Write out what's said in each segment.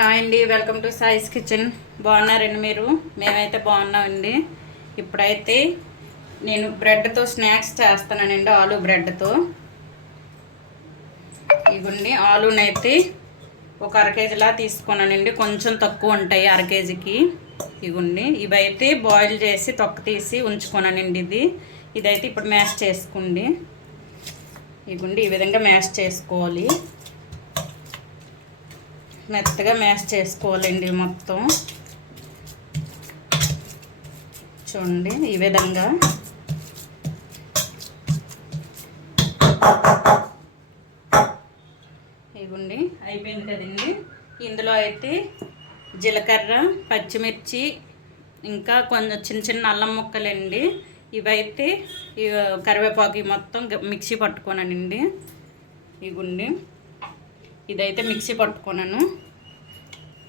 Hi అండి welcome to సాయిస్ kitchen. బాగున్నారండి మీరు? మేమైతే బాగున్నామండి. ఇప్పుడైతే నేను బ్రెడ్తో స్నాక్స్ చేస్తానండి ఆలు బ్రెడ్తో. ఇవ్వండి ఆలునైతే ఒక అర కేజీలా తీసుకున్నానండి. కొంచెం తక్కువ ఉంటాయి అర కేజీకి. ఇవ్వండి ఇవైతే బాయిల్ చేసి తొక్క తీసి ఉంచుకున్నానండి ఇది. ఇదైతే ఇప్పుడు మ్యాష్ చేసుకోండి. ఇవ్వండి ఈ విధంగా మ్యాష్ చేసుకోవాలి. మెత్తగా మ్యాష్ చేసుకోవాలండి మొత్తం. చూడండి ఈ విధంగా. ఇవ్వండి అయిపోయింది కదండి. ఇందులో అయితే జీలకర్ర పచ్చిమిర్చి ఇంకా కొంచెం చిన్న చిన్న అల్లం ముక్కలండి. ఇవైతే ఇవి కరివేపాకు మొత్తం మిక్సీ పట్టుకోనండి. ఇగుండి ఇదైతే మిక్సీ పట్టుకున్నాను.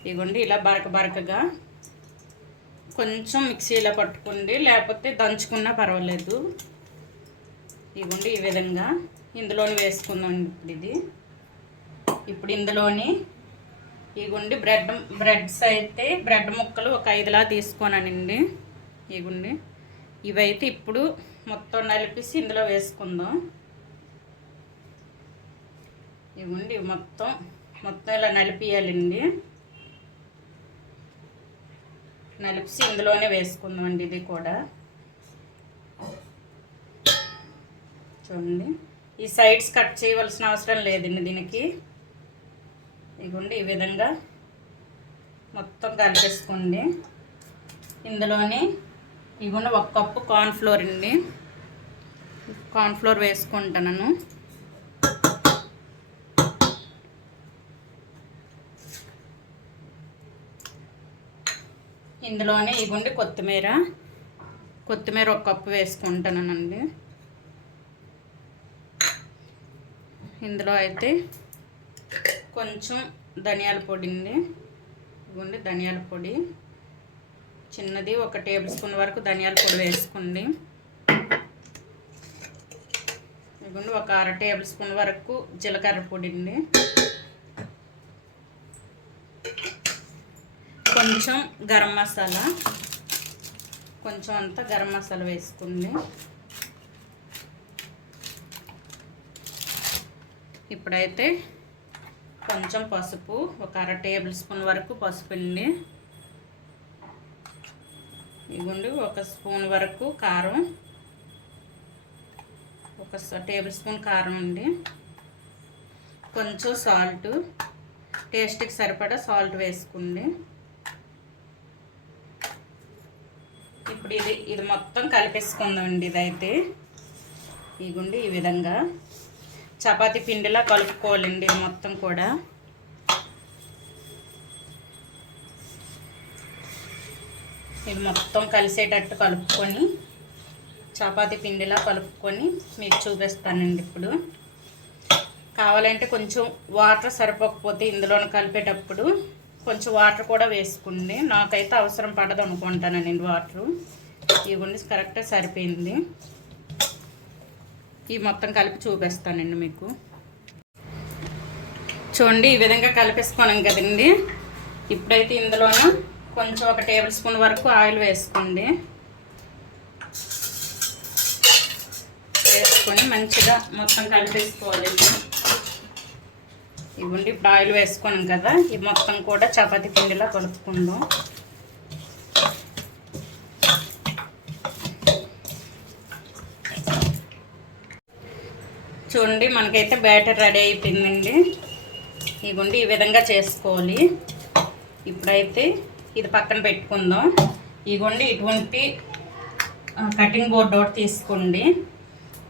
ఇగోండి ఇలా బరక బరకగా కొంచెం మిక్సీ ఇలా పట్టుకోండి లేకపోతే దంచుకున్నా పర్వాలేదు. ఇగోండి ఈ విధంగా ఇందులోని వేసుకుందాం ఇప్పుడు ఇది. ఇప్పుడు ఇందులోని ఇగుండి బ్రెడ్ బ్రెడ్స్ అయితే బ్రెడ్ ముక్కలు ఒక ఐదులా తీసుకున్నానండి ఇగుండి ఇవైతే ఇప్పుడు మొత్తం నలిపేసి ఇందులో వేసుకుందాం. ఇవ్వండి మొత్తం మొత్తం ఇలా నలిపియాలండి. నలిపి ఇందులోనే వేసుకుందామండి ఇది కూడా. చూడండి. ఈ సైడ్స్ కట్ చేయవలసిన అవసరం లేదండి దీనికి. ఇదిగోండి ఈ విధంగా మొత్తం కలిపేసుకోండి. ఇందులోని ఇదిగోండి ఒక కప్పు కార్న్ఫ్లోర్ అండి. కార్న్ఫ్లోర్ వేసుకుంటాను ఇందులోనే ఇగుండి కొత్తిమీర. కొత్తిమీర ఒక కప్పు వేసుకుంటానండి. ఇందులో అయితే కొంచెం ధనియాల పొడి అండి. ఇవ్వండి ధనియాల పొడి. చిన్నది ఒక టేబుల్ స్పూన్ వరకు ధనియాల పొడి వేసుకోండి. ఇదిగోండి ఒక అర టేబుల్ స్పూన్ వరకు జీలకర్ర పొడి అండి. కొంచెం గరం మసాలా. కొంచెం అంతా గరం మసాలా వేసుకోండి ఇప్పుడైతే కొంచెం పసుపు ఒక అర టేబుల్ స్పూన్ వరకు పసుపు అండి ఇవ్వండి ఒక స్పూన్ వరకు కారం ఒక టేబుల్ స్పూన్ కారం అండి. కొంచెం సాల్ట్ టేస్ట్కి సరిపడా సాల్ట్ వేసుకోండి ఇప్పుడు ఇది ఇది మొత్తం కలిపేసుకుందామండి ఇదైతే. ఇగుండి ఈ విధంగా. చపాతి పిండిలా కలుపుకోవాలండి ఇది మొత్తం కూడా. ఇది మొత్తం కలిసేటట్టు కలుపుకొని చపాతి పిండిలా కలుపుకొని మీకు చూపిస్తానండి ఇప్పుడు. కావాలంటే కొంచెం వాటర్ సరిపోకపోతే ఇందులోనే కలిపేటప్పుడు కొంచెం వాటర్ కూడా వేసుకోండి. నాకైతే అవసరం పడదు అనుకుంటానండి వాటరు. ఇవ్వండి కరెక్ట్గా సరిపోయింది. ఈ మొత్తం కలిపి చూపిస్తానండి మీకు. చూడండి ఈ విధంగా కలిపేసుకున్నాం కదండి. ఇప్పుడైతే ఇందులోనూ కొంచెం ఒక టేబుల్ స్పూన్ వరకు ఆయిల్ వేసుకోండి. వేసుకొని మంచిగా మొత్తం కలిపేసుకోవాలండి ఇవ్వండి ఇప్పుడు ఆయిల్ వేసుకున్నాం కదా ఈ మొత్తం కూడా చపాతీ పిండిలా కలుపుకుందాం. చూడండి మనకైతే బ్యాటర్ రెడీ అయిపోయిందండి. ఇవ్వండి ఈ విధంగా చేసుకోవాలి. ఇప్పుడైతే ఇది పక్కన పెట్టుకుందాం. ఇగోండి ఇటువంటి కటింగ్ బోర్డ్ ఒకటి తీసుకోండి.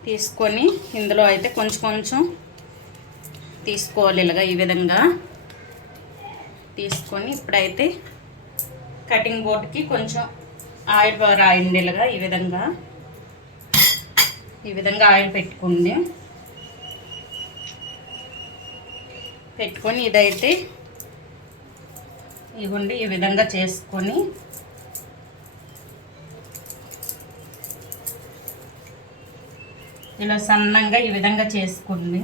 తీసుకొని ఇందులో అయితే కొంచెం కొంచెం తీసుకోవాలి ఇలాగా ఈ విధంగా. తీసుకొని ఇప్పుడైతే కటింగ్ బోర్డ్కి కొంచెం ఆయిల్ రాయండి ఇలాగా ఈ విధంగా. ఈ విధంగా ఆయిల్ పెట్టుకోండి. పెట్టుకొని ఇదైతే ఇవ్వండి ఈ విధంగా చేసుకొని. ఇలా సన్నంగా ఈ విధంగా చేసుకోండి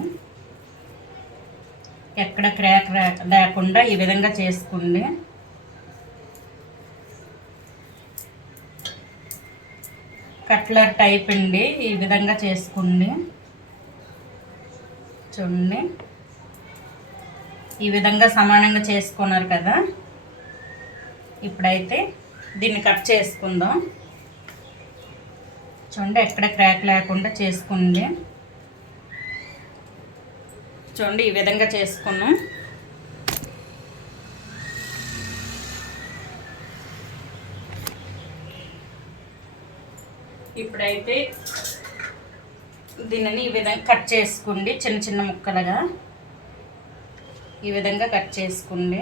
ఎక్కడ క్రాక్ లేకుండా ఈ విధంగా చేసుకోండి కట్లర్ టైప్ అండి ఈ విధంగా చేసుకోండి చూడండి. ఈ విధంగా సమానంగా చేసుకున్నారు కదా. ఇప్పుడైతే దీన్ని కట్ చేసుకుందాం. చూడండి ఎక్కడ క్రాక్ లేకుండా చేసుకోండి చూడండి ఈ విధంగా చేసుకున్నాం. ఇప్పుడైతే దీనిని ఈ విధంగా కట్ చేసుకోండి చిన్న చిన్న ముక్కలుగా. ఈ విధంగా కట్ చేసుకోండి.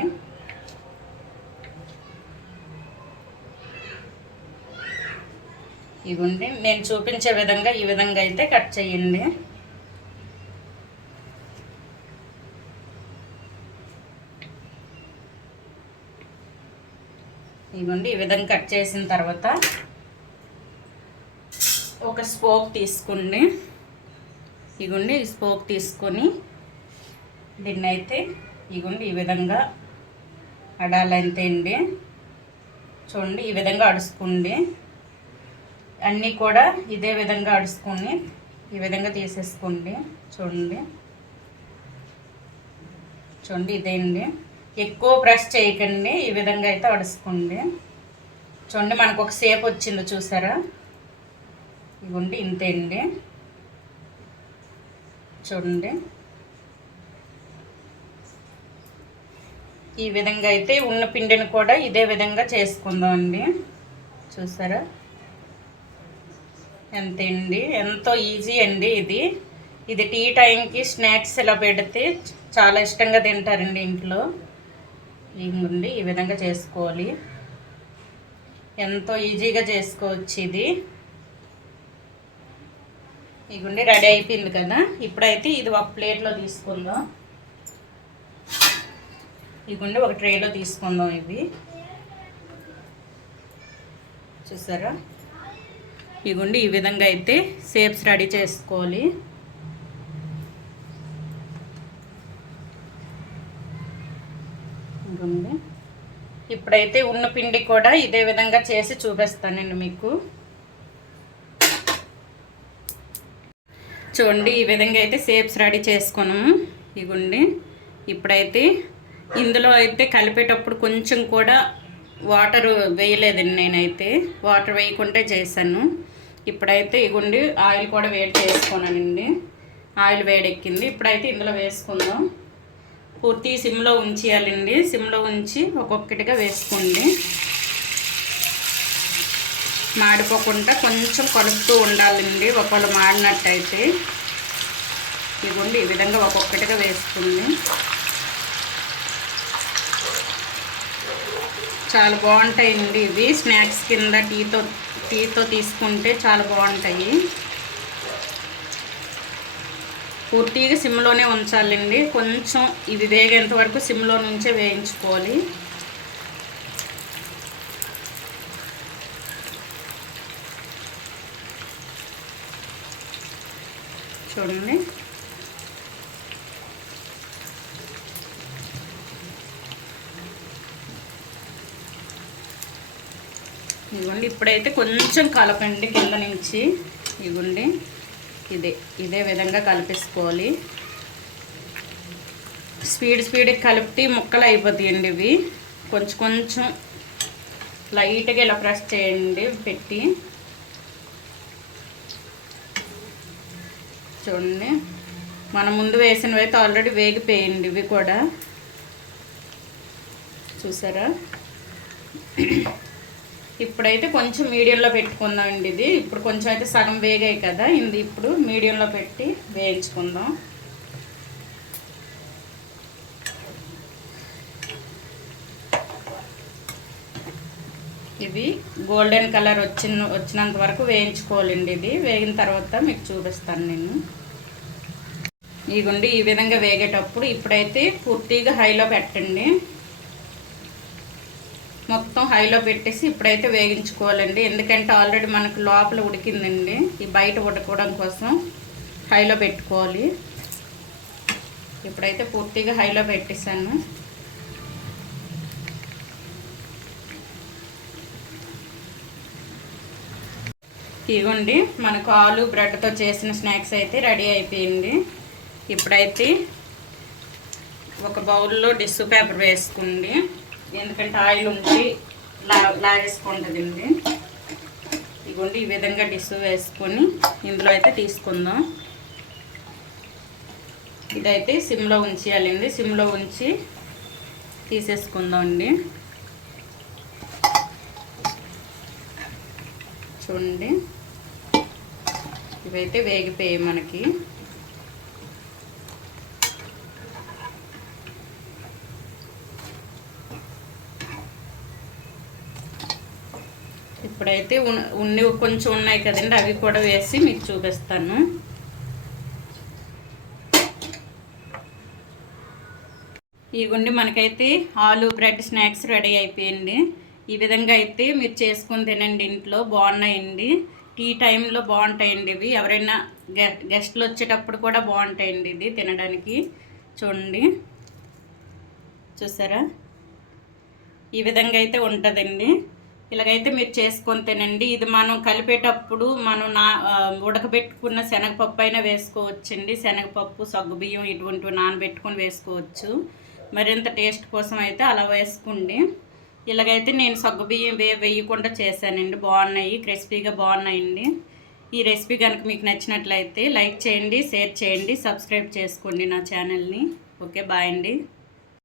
ఇవ్వండి. నేను చూపించే విధంగా ఈ విధంగా అయితే కట్ చేయండి. ఇవ్వండి ఈ విధంగా కట్ చేసిన తర్వాత ఒక స్పోక్ తీసుకోండి. ఇవ్వండి ఈ స్పోక్ తీసుకొని దీన్ని అయితే ఇగోండి ఈ విధంగా అడాలంతే అండి. చూడండి ఈ విధంగా అడుసుకోండి. అన్నీ కూడా ఇదే విధంగా అడుచుకొని ఈ విధంగా తీసేసుకోండి. చూడండి. చూడండి ఇదేండి ఎక్కువ ప్రెస్ చేయకండి ఈ విధంగా అయితే అడుసుకోండి. చూడండి మనకు ఒక సేప్ వచ్చింది చూసారా? ఇవ్వండి ఇంతే అండి. చూడండి. ఈ విధంగా అయితే ఉన్న పిండిని కూడా ఇదే విధంగా చేసుకుందాం అండి చూసారా? అంతే అండి ఎంతో ఈజీ అండి ఇది. ఇది టీ టైంకి స్నాక్స్ ఇలా పెడితే చాలా ఇష్టంగా తింటారండి ఇంట్లో. ఇంగుండి ఈ విధంగా చేసుకోవాలి. ఎంతో ఈజీగా చేసుకోవచ్చు ఇది. ఇగుండి రెడీ అయిపోయింది కదా. ఇప్పుడైతే ఇది ఒక ప్లేట్లో తీసుకుందాం. ఇగుండి ఒక ట్రేలో తీసుకుందాం ఇవి. చూసారా? ఇగుండి ఈ విధంగా అయితే సేప్స్ రెడీ చేసుకోవాలి. ఇదిగోండి ఇప్పుడైతే ఉన్న పిండి కూడా ఇదే విధంగా చేసి చూపిస్తానండి మీకు. చూడండి ఈ విధంగా అయితే సేప్స్ రెడీ చేసుకున్నాము ఇగుండి ఇప్పుడైతే ఇందులో అయితే కలిపేటప్పుడు కొంచెం కూడా వాటర్ వేయలేదండి నేనైతే. వాటర్ వేయకుంటే చేశాను. ఇప్పుడైతే ఇగుండి ఆయిల్ కూడా వేడి చేసుకున్నానండి ఆయిల్ వేడెక్కింది. ఇప్పుడైతే ఇందులో వేసుకుందాం. పూర్తి సిమ్లో ఉంచేయాలండి. సిమ్లో ఉంచి ఒక్కొక్కటిగా వేసుకోండి. మాడిపోకుండా కొంచెం కలుపుతూ ఉండాలండి. ఒకవేళ మాడినట్టయితే. ఇదిగోండి ఈ విధంగా ఒక్కొక్కటిగా వేసుకుంది. చాలా బాగుంటాయండి. ఇవి స్నాక్స్ కింద టీతో టీతో తీసుకుంటే చాలా బాగుంటాయి. పూర్తిగా సిమ్లోనే ఉంచాలండి. కొంచెం ఇది వేగేంత వరకు సిమ్లో నుంచే వేయించుకోవాలి. చూడండి. ఇదిగోండి ఇప్పుడైతే కొంచెం కలపండి కింద నుంచి. ఇదిగోండి ఇదే ఇదే విధంగా కలిపేసుకోవాలి. స్పీడ్ స్పీడ్కి కలిపితే ముక్కలు అయిపోతాయండి ఇవి. కొంచెం కొంచెం లైట్గా ఇలా ప్రెస్ చేయండి పెట్టి. చూడండి మనం ముందు వేసినవి అయితే ఆల్రెడీ వేగిపోయండి ఇవి కూడా. చూసారా? ఇప్పుడైతే కొంచెం మీడియంలో పెట్టుకుందామండి ఇది. ఇప్పుడు కొంచెం అయితే సగం వేగాయి కదా. ఇది ఇప్పుడు మీడియంలో పెట్టి వేయించుకుందాం. ఇది గోల్డెన్ కలర్ వచ్చిన వచ్చినంత వరకు వేయించుకోవాలండి ఇది. వేగిన తర్వాత మీకు చూపిస్తాను నేను. ఇదిగోండి ఈ విధంగా వేగేటప్పుడు ఇప్పుడైతే పూర్తిగా హైలో పెట్టండి. మొత్తం హైలో పెట్టేసి ఇప్పుడైతే వేగించుకోవాలండి ఎందుకంటే ఆల్రెడీ మనకు లోపల ఉడికిందండి. ఈ బయట ఉడకడం కోసం హైలో పెట్టుకోవాలి. ఇప్పుడైతే పూర్తిగా హైలో పెట్టేశాను. ఇదిగోండి మనకు ఆలు బ్రెడ్తో చేసిన స్నాక్స్ అయితే రెడీ అయిపోయింది. ఇప్పుడైతే ఒక బౌల్లో డిష్ పేపర్ వేసుకోండి ఎందుకంటే ఆయిల్ ఉంచి లా లాగేసుకుంటుందండి ఇదిగోండి ఈ విధంగా డిష్ వేసుకొని ఇందులో అయితే తీసుకుందాం. ఇదైతే సిమ్లో ఉంచేయాలండి. సిమ్లో ఉంచి తీసేసుకుందాం అండి. చూడండి. ఇవైతే వేగిపోయాయి మనకి. ఇప్పుడైతే ఉన్ని కొంచెం ఉన్నాయి కదండి అవి కూడా వేసి మీకు చూపిస్తాను. ఇదిగోండి మనకైతే ఆలు బ్రెడ్ స్నాక్స్ రెడీ అయిపోయింది. ఈ విధంగా అయితే మీరు చేసుకుని తినండి ఇంట్లో బాగున్నాయండి. టీ టైంలో బాగుంటాయండి ఇవి. ఎవరైనా గె గెస్ట్లు వచ్చేటప్పుడు కూడా బాగుంటాయండి ఇది తినడానికి. చూడండి. చూసారా? ఈ విధంగా అయితే ఉంటుందండి. ఇలాగైతే మీరు చేసుకొని తినండి. ఇది మనం కలిపేటప్పుడు మనం నా ఉడకబెట్టుకున్న శనగపప్పు అయినా వేసుకోవచ్చండి. శనగపప్పు సగ్గుబియ్యం ఇటువంటివి నానబెట్టుకొని వేసుకోవచ్చు. మరింత టేస్ట్ కోసం అయితే అలా వేసుకోండి. ఇలాగైతే నేను సగ్గుబియ్యం వే వేయకుండా చేశానండి. బాగున్నాయి క్రిస్పీగా బాగున్నాయండి. ఈ రెసిపీ కనుక మీకు నచ్చినట్లయితే లైక్ చేయండి షేర్ చేయండి సబ్స్క్రైబ్ చేసుకోండి నా ఛానల్ని. ఓకే బాయ్ అండి.